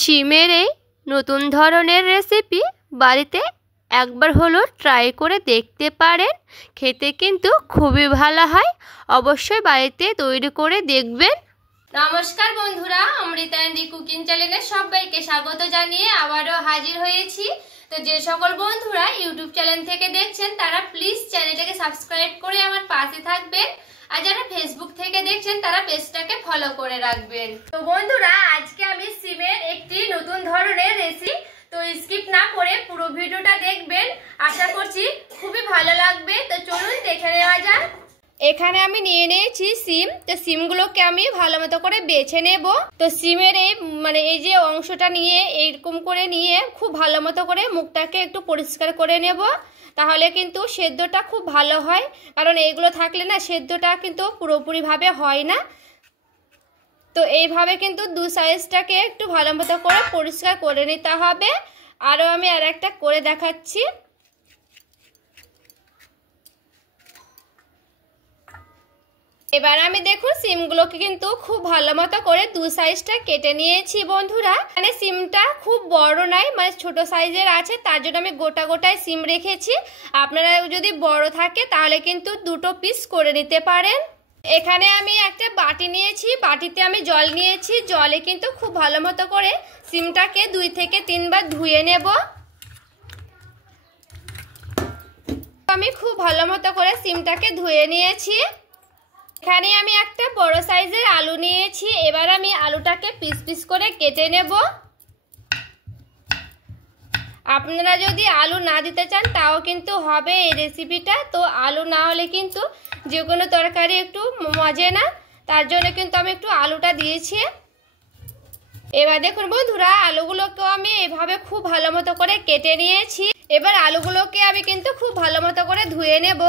শিমের এই নতুন ধরনের রেসিপি বাড়িতে একবার হলো ট্রাই করে দেখতে পারেন। খেতে কিন্তু খুবই ভালো হয়, অবশ্যই বাড়িতে তৈরি করে দেখবেন। নমস্কার বন্ধুরা, অমৃতান্ডি কুকিং চ্যানেলে সবাইকে স্বাগত জানিয়ে আবারও হাজির হয়েছি। তো যে সকল বন্ধুরা ইউটিউব চ্যানেল থেকে দেখছেন তারা প্লিজ চ্যানেলটাকে সাবস্ক্রাইব করে আমার পাশে থাকবেন, আর যারা ফেসবুক থেকে দেখছেন তারা পেজটাকে ফলো করে রাখবেন। তো বন্ধুরা, আজকে আমি সিমের একটি নতুন ধরনের রেসিপি, তো স্কিপ না করে পুরো ভিডিওটা দেখবেন, আশা করছি খুবই ভালো লাগবে। তো চলুন দেখে নেওয়া যাক। এখানে আমি নিয়ে নিয়েছি সিম। তো সিমগুলোকে আমি ভালো মতো করে বেছে নেব। তো সিমের এই যে অংশটা নিয়ে এইরকম করে নিয়ে খুব ভালো মতো করে মুখটাকে একটু পরিষ্কার করে নেব, তাহলে কিন্তু সেদ্ধটা খুব ভালো হয়। কারণ এইগুলো থাকলে না সেদ্ধটা কিন্তু পুরোপুরিভাবে হয় না। তো এইভাবে কিন্তু দু সাইজটাকে একটু ভালো মতো করে পরিষ্কার করে নিতে হবে। আরও আমি আরেকটা করে দেখাচ্ছি। এবার আমি দেখুন সিমগুলোকে কিন্তু খুব ভালো মতো করে দু সাইজটা কেটে নিয়েছি বন্ধুরা। মানে সিমটা খুব বড় নয়, মানে ছোট সাইজের আছে, তার জন্য আমি গোটা গোটায় সিম রেখেছি। আপনারা যদি বড় থাকে তাহলে কিন্তু দুটো পিস করে নিতে পারেন। এখানে আমি একটা বাটি নিয়েছি, বাটিতে আমি জল নিয়েছি। জলে কিন্তু খুব ভালো মতো করে সিমটাকে 2 থেকে 3 বার ধুয়ে নেব। আমি খুব ভালো মতো করে সিমটাকে ধুয়ে নিয়েছি। এখানে আমি একটা বড় সাইজের আলু নিয়েছি। এবার আমি আলুটাকে পিস পিস করে কেটে নেব। আপনারা যদি আলু না দিতে চান তাও কিন্তু হবে এই রেসিপিটা। তো আলু না হলে কিন্তু যে কোনো তরকারি একটু মজে না, তার জন্য কিন্তু আমি একটু আলুটা দিয়েছি। এবার দেখুন বন্ধুরা, আলুগুলোকেও আমি এভাবে খুব ভালো মতো করে কেটে নিয়েছি। এবার আলুগুলোকে আমি কিন্তু খুব ভালো মতো করে ধুয়ে নেব।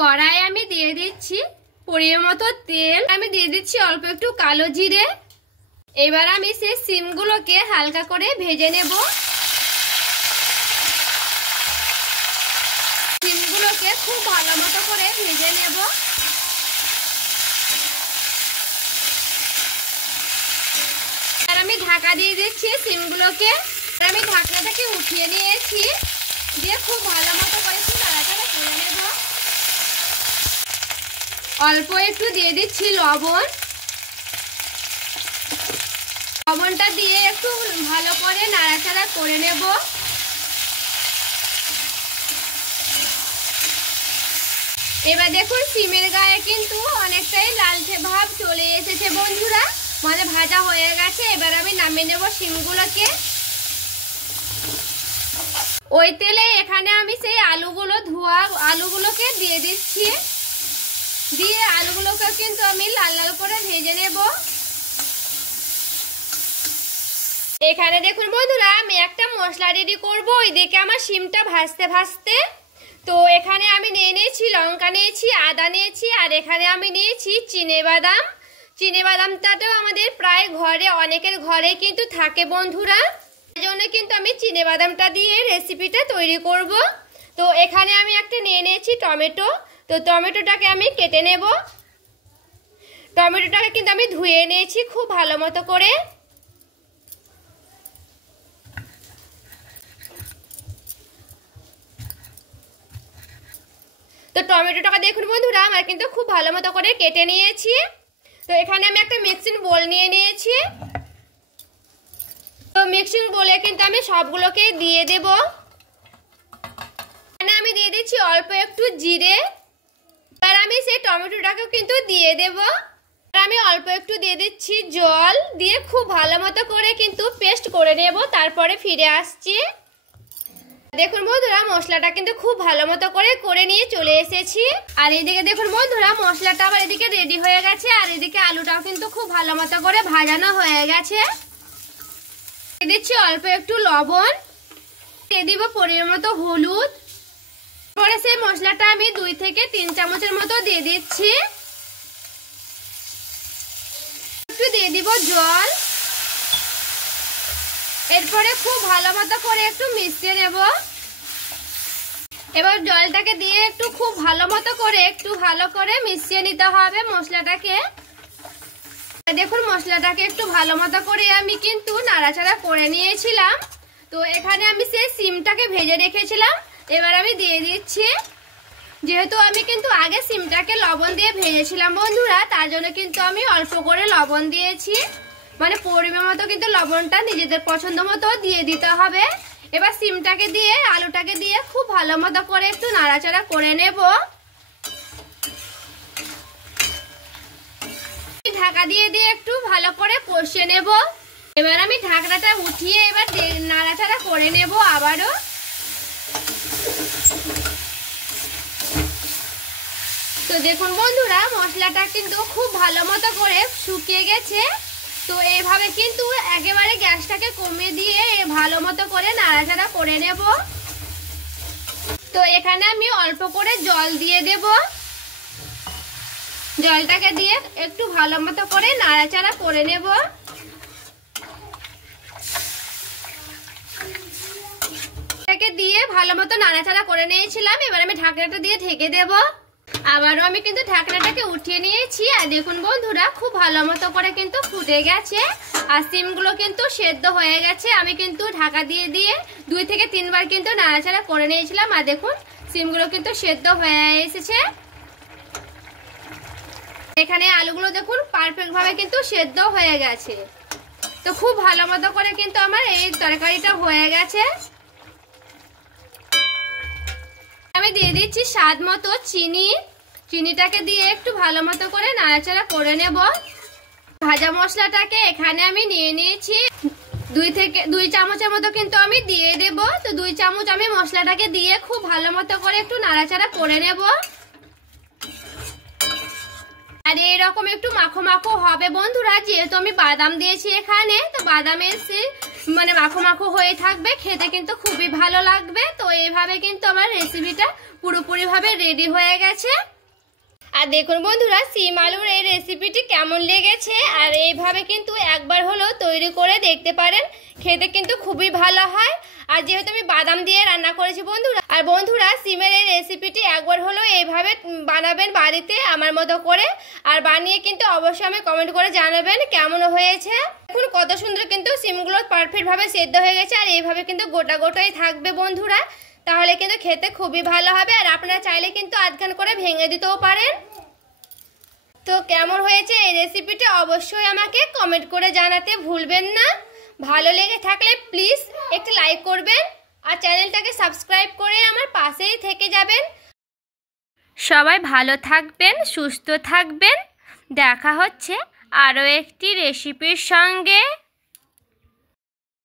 কড়াই আমি দিয়ে দিচ্ছি পরিমাণ মতো তেল, আমি দিয়ে দিচ্ছি অল্প একটু কালো জিরে। এবার আমি সেই সিমগুলোকে হালকা করে ভেজে নেব। সিমগুলোকে খুব ভালো মতো করে ভেজে নেব। আর আমি ঢাকা দিয়ে দিচ্ছি সিমগুলোকে। আমি ঢাকনাটাকে উঠিয়ে নিয়েছি, দিয়ে খুব ভালো মতো করে একটু নাড়াচাড়া করে নেব। অল্প একটু দিয়ে দিচ্ছি লবণ। লবণটা দিয়ে একটু ভালো করে নাড়াচাড়া করে নেব। এবার দেখুন সিমের গায়ে কিন্তু অনেকটাই লালচে ভাব চলে এসেছে বন্ধুরা, মানে ভাজা হয়ে গেছে। এবার আমি নামিয়ে নেব সিমগুলোকে। ওই তেলে এখানে আমি সেই ধোয়া আলুগুলোকে দিয়ে দিচ্ছি। দিয়ে আলুগুলোকে কিন্তু আমি লাল লাল করে ভেজে নেব। এখানে দেখুন বন্ধুরা, আমি একটা মশলা রেডি করব ওইদিকে আমার সিমটা ভাজতে ভাজতে। তো এখানে আমি নিয়ে নিয়েছি লঙ্কা, নিয়েছি আদা, নিয়েছি আর এখানে আমি নিয়েছি চিনেবাদাম। চিনেবাদামটাও আমাদের প্রায় ঘরে, অনেকের ঘরে কিন্তু থাকে বন্ধুরা, এই জন্য কিন্তু আমি চিনেবাদামটা দিয়ে রেসিপিটা তৈরি করব। তো এখানে আমি একটা নিয়ে নিয়েছি টমেটো। তো টমেটোটাকে আমি কেটে নেব। টমেটোটাকে কিন্তু আমি ধুয়ে নিয়েছি খুব ভালো মতো করে। তো টমেটোটাকে দেখুন বন্ধুরা, আমার কিন্তু খুব ভালো মতো করে কেটে নিয়েছি। তো এখানে আমি একটা মিক্সিং বোল নিয়ে নিয়েছি। তো মিক্সিং বোলে কিন্তু আমি সবগুলোকে দিয়ে দেব। এখানে আমি দিয়ে দিচ্ছি অল্প একটু জিরে। আর আমি সেই টমেটোটাকেও কিন্তু দিয়ে দেব। আর আমি অল্প একটু দিয়ে দিচ্ছি জল, দিয়ে খুব ভালো মতো করে কিন্তু পেস্ট করে নেব, তারপরে ফিরে আসছি। দেখুন বন্ধুরা, মশলাটা কিন্তু খুব ভালো মতো করে নিয়ে চলে এসেছি। আর এদিকে দেখুন বন্ধুরা, মশলাটা আবার এদিকে রেডি হয়ে গেছে। আর এদিকে আলুটাও কিন্তু খুব ভালো মতো করে ভাজানো হয়ে গেছে। দিয়ে দিচ্ছি অল্প একটু লবণ, দিয়ে দিব পরিমাণ মতো হলুদ। পরে সেই মশলাটা আমি 2 থেকে 3 চামচের মতো দিয়ে দিচ্ছি। একটু দিয়ে দিব জল। এরপরে খুব ভালো মতো করে একটু মিশিয়ে নেব। এবার জলটাকে দিয়ে একটু খুব ভালো মতো করে একটু ভালো করে মিশিয়ে নিতে হবে মশলাটাকে। দেখুন মশলাটাকে একটু ভালো মতো করে আমি কিন্তু নাড়াচাড়া করে নিয়েছিলাম। তো এখানে আমি সেই সিমটাকে ভেজে রেখেছিলাম, এবার আমি দিয়ে দিচ্ছি। যেহেতু আমি কিন্তু আগে সিমটাকে লবণ দিয়ে ভেজেছিলাম বন্ধুরা, তার জন্য কিন্তু আমি অল্প করে লবণ দিয়েছি। মানে পরিমাণ মতো কিন্তু লবণটা নিজেদের পছন্দ মতো দিয়ে দিতে হবে। এবার সিমটাকে দিয়ে আলুটাকে দিয়ে খুব ভালো মতো করে একটু নাড়াচাড়া করে নেব। ঢাকা দিয়ে দিয়ে একটু ভালো করে কষে নেব। এবার আমি ঢাকনাটা উঠিয়ে এবার নাড়াচাড়া করে নেব আবারও। তো দেখুন বন্ধুরা মশলাটা কিন্তু খুব ভালো মতো করে শুকিয়ে গেছে। তো এইভাবে কিন্তু একেবারে গ্যাসটাকে কমিয়ে দিয়ে ভালো মতো করে নাড়াচাড়া করে নেব। তো এখানে আমি অল্প করে জল দিয়ে দেব। জলটাকে দিয়ে একটু ভালো মতো করে নাড়াচাড়া করে নেব। দিয়ে ভালো মতো নাড়াচাড়া করে নিয়েছিলাম, এবার আমি ঢাকনাটা দিয়ে ঢেকে দেব। আবারও আমি কিন্তু ঢাকনাটাকে উঠিয়ে নিয়েছি। আর দেখুন বন্ধুরা খুব ভালো মতো করে কিন্তু ফুটে গেছে আর সিমগুলো কিন্তু সেদ্ধ হয়ে গেছে। আমি কিন্তু ঢাকা দিয়ে দিয়ে 2 থেকে 3 বার কিন্তু নাড়াচাড়া করে নিয়েছিলাম। আর দেখুন সিমগুলো কিন্তু সেদ্ধ হয়ে এসেছে। এখানে আলুগুলো দেখুন পারফেক্ট ভাবে কিন্তু সেদ্ধ হয়ে গেছে। তো খুব ভালো মতো করে কিন্তু আমার এই তরকারিটা হয়ে গেছে। আমি দিয়ে দিচ্ছি স্বাদ মতো চিনি। চিনিটাকে দিয়ে একটু ভালো মতো করে নাড়াচাড়া করে নেব। ভাজা মশলাটাকে এখানে আমি নিয়ে নিয়েছি 2 চামচের মতো কিন্তু আমি দিয়ে দেব। তো 2 চামচ আমি মশলাটাকে দিয়ে খুব ভালো মতো করে একটু নাড়াচাড়া করে নেব। আর এরকম একটু মাখো মাখো হবে বন্ধুরা, যেহেতু আমি বাদাম দিয়েছি এখানে। তো বাদামের মানে মাখো মাখো হয়ে থাকবে, খেতে কিন্তু খুবই ভালো লাগবে। তো এইভাবে কিন্তু আমার রেসিপিটা পুরোপুরি ভাবে রেডি হয়ে গেছে। আর দেখুন বন্ধুরা সিম আলুর এই রেসিপিটি কেমন লেগেছে। আর এইভাবে কিন্তু একবার হলেও তৈরি করে দেখতে পারেন, খেতে কিন্তু খুবই ভালো হয়। আর যেহেতু আমি বাদাম দিয়ে রান্না করেছি বন্ধুরা, আর বন্ধুরা সিমের এই রেসিপিটি একবার হলেও এইভাবে বানাবেন বাড়িতে আমার মতো করে। আর বানিয়ে কিন্তু অবশ্যই আমি কমেন্ট করে জানাবেন কেমন হয়েছে। দেখুন কত সুন্দর কিন্তু সিমগুলো পারফেক্ট ভাবে সেদ্ধ হয়ে গেছে। আর এইভাবে কিন্তু গোটা গোটাই থাকবে বন্ধুরা, তাহলে কিন্তু খেতে খুবই ভালো হবে। আর আপনারা চাইলে কিন্তু আধখান করে ভেঙে দিতেও পারেন। তো কেমন হয়েছে এই রেসিপিটা অবশ্যই আমাকে কমেন্ট করে জানাতে ভুলবেন না। ভালো লেগে থাকলে প্লিজ একটু লাইক করবেন আর চ্যানেলটাকে সাবস্ক্রাইব করে আমার পাশেই থেকে যাবেন। সবাই ভালো থাকবেন, সুস্থ থাকবেন। দেখা হচ্ছে আরও একটি রেসিপির সঙ্গে।